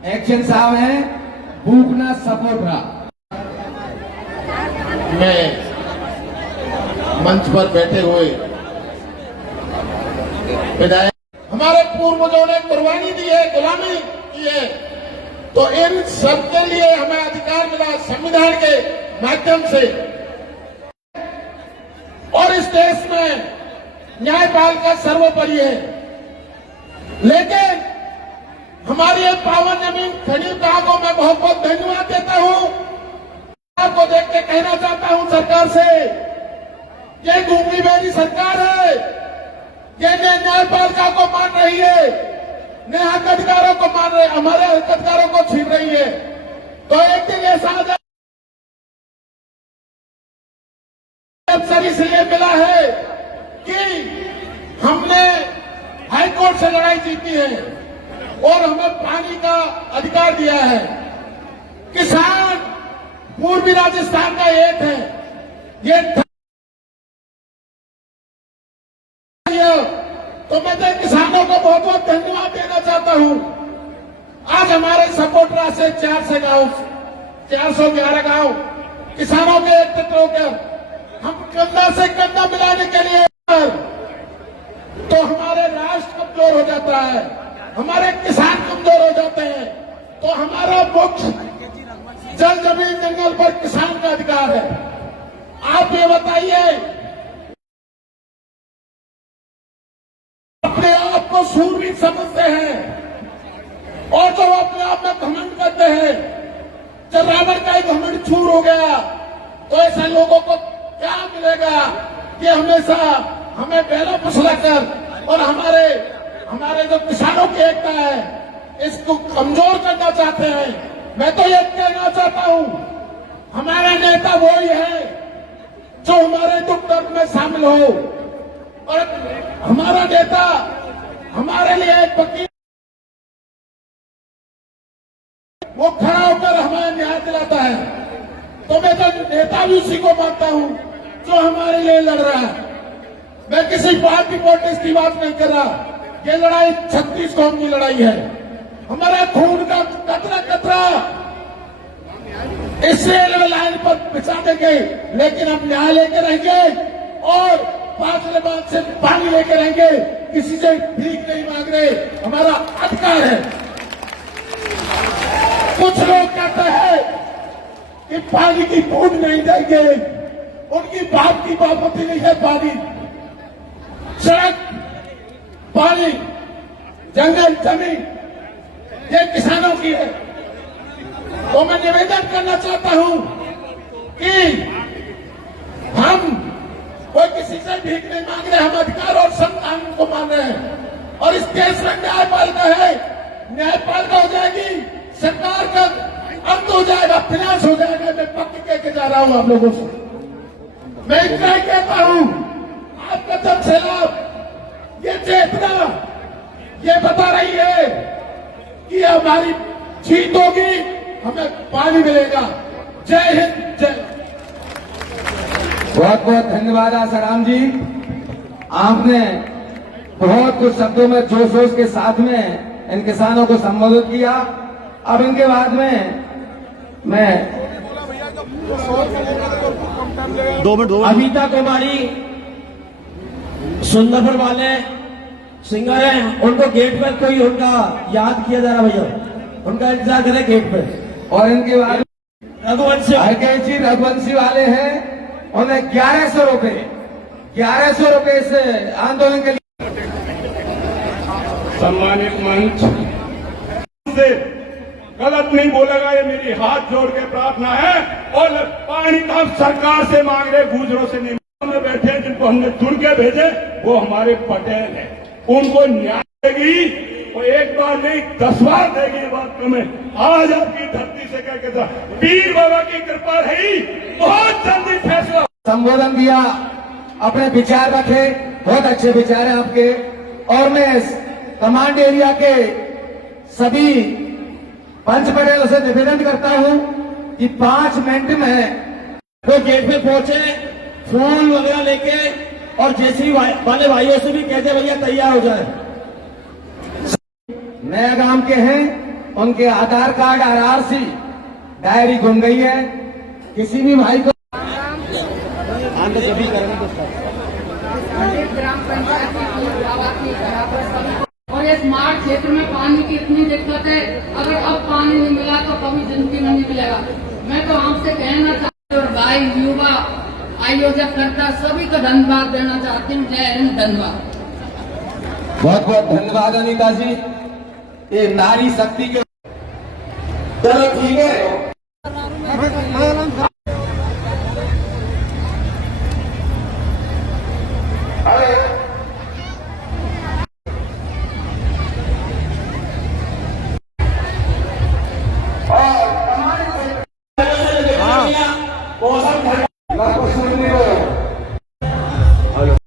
Action साहब हैं भूखना सपोर्टरा। मैं मंच पर बैठे हुए विधायक, हमारे पूर्वजों ने कुर्बानी दी है, गुलामी की है, तो इन सबके लिए हमें अधिकार मिला संविधान के माध्यम से। और इस देश में न्यायपालिका सर्वोपरि है, लेकिन हमारी एक पावन जमीन खनीमगाह को मैं बहुत बहुत धन्यवाद देता हूं। आपको देख के कहना चाहता हूं सरकार से, ये गूंगी मेरी सरकार है, ये न्यायपालिका को मान रही है, न्याय हक अधिकारों को मान रही, हमारे हक अधिकारों को छीन रही है। तो एक दिन ऐसा आ जाए, अवसर इसलिए मिला है कि हमने हाईकोर्ट से लड़ाई जीती है और हमें पानी का अधिकार दिया है। किसान पूर्वी राजस्थान का एक है, ये तो मैं तो किसानों को बहुत बहुत धन्यवाद देना चाहता हूं। आज हमारे सपोर्टरा से 411 गांव किसानों के एकत्र होकर हम कंधा से कंधा मिलाने के लिए, तो हमारे राष्ट्र कमजोर हो जाता है, हमारे किसान कमजोर हो जाते हैं। तो हमारा मुख्य जल जमीन जंगल पर किसान का अधिकार है। आप ये बताइए, अपने आप को सूरवीर समझते हैं और जो अपने आप में घमंड करते हैं, जब रावण का ही घमंड चूर हो गया तो ऐसे लोगों को क्या मिलेगा कि हमेशा हमें पहला फसला कर और हमारे जो किसानों की एकता है इसको कमजोर करना चाहते हैं। मैं तो ये कहना चाहता हूं, हमारा नेता वही है जो हमारे दुख दर्द में शामिल हो, और हमारा नेता हमारे लिए एक वकील, वो खड़ा होकर हमें न्याय दिलाता है। तो मैं तो नेता भी उसी को मानता हूं जो हमारे लिए लड़ रहा है। मैं किसी पार्टी पॉलिटिक्स की बात नहीं कर रहा, ये लड़ाई 36 कौम की लड़ाई है। हमारा खून का कतरा कतरा इस रेलवे लाइन पर बिछा देंगे, लेकिन हम न्याय लेकर रहेंगे और पांचलेबाद से पानी लेकर रहेंगे। किसी से भीख नहीं मांग रहे, हमारा अधिकार है। कुछ लोग कहते हैं कि पानी की बूंद नहीं देंगे, उनकी बाप की बापती नहीं है। पानी, सड़क, पानी, जंगल, जमीन, ये किसानों की है। तो मैं निवेदन करना चाहता हूं कि हम कोई किसी से भीख नहीं मांग रहे, हम अधिकार और संविधान को मान रहे हैं। और इस देश में न्यायपालिका है, न्यायपालिका हो जाएगी, सरकार का अंत हो जाएगा, फिनांस हो जाएगा। मैं पक्के कह के जा रहा हूं आप लोगों से, मैं इतना ही कहता हूं, आपका जन सैलाब ये चेतना ये बता रही है कि हमारी जीत होगी, हमें पानी मिलेगा। जय हिंद, जय। बहुत बहुत धन्यवाद आसाराम जी, आपने बहुत कुछ शब्दों में जोश जोश के साथ में इन किसानों को संबोधित किया। अब इनके बाद में मैं अमिता कुमारी सुंदरपुर वाले सिंगर हैं, उनको गेट पर कोई उनका याद किया जा रहा भैया, उनका इंतजार करें गेट पे। और इनके बाद रघुवंशी जी रघुवंशी वाले हैं, उन्हें 1100 रुपए से आंदोलन के लिए। सम्मानित मंच से गलत नहीं बोलेगा, ये मेरी हाथ जोड़ के प्रार्थना है। और पानी का सरकार से मांग रहे, गुजरों से नहीं। में बैठे हैं जिनको हमने चुन के भेजे, वो हमारे पटेल हैं, उनको न्याय देगी, वो एक बार नहीं 10 बार देगी। ये बात को मैं आज आपकी धरती से कह के पीर बाबा की कृपा रही, बहुत जल्दी फैसला। संबोधन दिया, अपने विचार रखे, बहुत अच्छे विचार हैं आपके। और मैं कमांड एरिया के सभी पंच पटेलों से निवेदन करता हूं कि 5 मिनट में वो गेट पे पहुंचे, फूल वगैरह लेके, और जेसीबी वाले भाइयों से भी कहते भैया तैयार हो जाए। नया गांव के हैं उनके आधार कार्ड RRC डायरी गुम गई है। किसी भी भाई को ग्राम पंचायत की आवासीय बराबर सभी और ये स्मार्ट क्षेत्र में पानी की इतनी दिक्कत है, अगर अब पानी नहीं मिला तो कभी जिंदगी में नहीं मिलेगा। मैं तो आपसे कहना चाहती हूँ और भाई युवा आयोजक करता सभी को धन्यवाद देना चाहती हूँ। जय हिंद, धन्यवाद। बहुत बहुत धन्यवाद अनिता जी। ये नारी शक्ति के